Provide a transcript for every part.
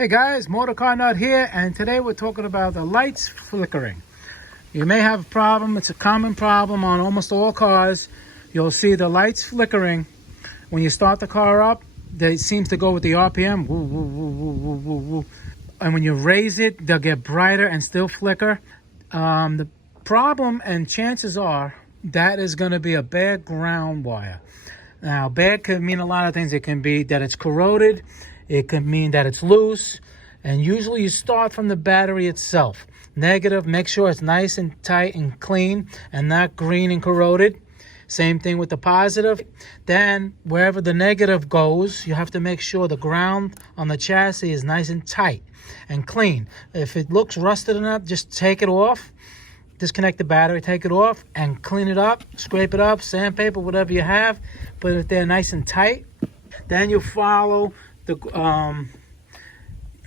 Hey guys, MotorCarNut here, and today we're talking about the lights flickering. You may have a problem. It's a common problem on almost all cars. You'll see the lights flickering. When you start the car up, it seems to go with the RPM. Woo, woo, woo, woo, woo, woo, woo. And when you raise it, they'll get brighter and still flicker. The problem, and chances are, that is going to be a bad ground wire. Now, bad could mean a lot of things. It can be that it's corroded. It could mean that it's loose. And usually you start from the battery itself. Negative, make sure it's nice and tight and clean and not green and corroded. Same thing with the positive. Then wherever the negative goes, you have to make sure the ground on the chassis is nice and tight and clean. If it looks rusted enough, just take it off. Disconnect the battery, take it off, and clean it up, scrape it up, sandpaper, whatever you have. But if they're nice and tight, then you follow the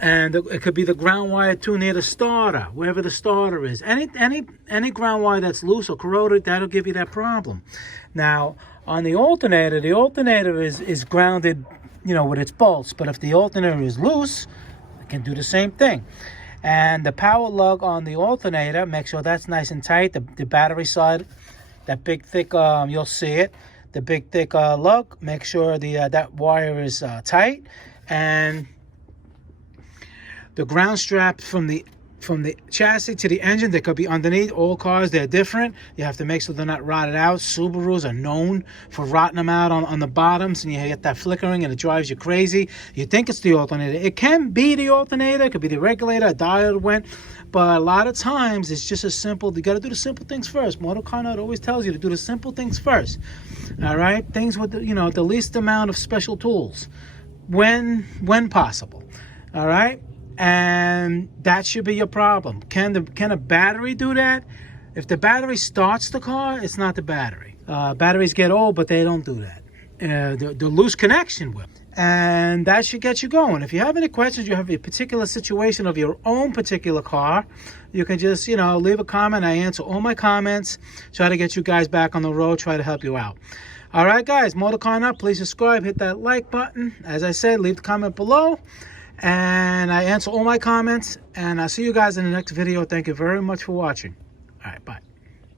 it could be the ground wire too near the starter, wherever the starter is. Any ground wire that's loose or corroded, that'll give you that problem. Now, on the alternator is grounded, with its bolts. But if the alternator is loose, it can do the same thing. And the power lug on the alternator, make sure that's nice and tight. The battery side, that big thick, you'll see it. The big thick lug, make sure that wire is tight. And the ground strap from the chassis to the engine, they could be underneath. All cars, they're different. You have to make sure they're not rotted out. Subarus are known for rotting them out on the bottoms, and you get that flickering and it drives you crazy. You think it's the alternator. It can be the alternator. It could be the regulator, a diode went. But a lot of times it's just as simple. You got to do the simple things first. MotorCarNut always tells you to do the simple things first. All right? Things with the least amount of special tools when possible. All right? And that should be your problem. Can a battery do that? If the battery starts the car, it's not the battery. Batteries get old, but they don't do that. The loose connection will. And that should get you going. If you have any questions, you have a particular situation of your own particular car, you can just, leave a comment. I answer all my comments. Try to get you guys back on the road. Try to help you out. All right, guys. MotorCarNut, please subscribe. Hit that like button. As I said, leave the comment below. And I answer all my comments. And I'll see you guys in the next video. Thank you very much for watching. All right, bye.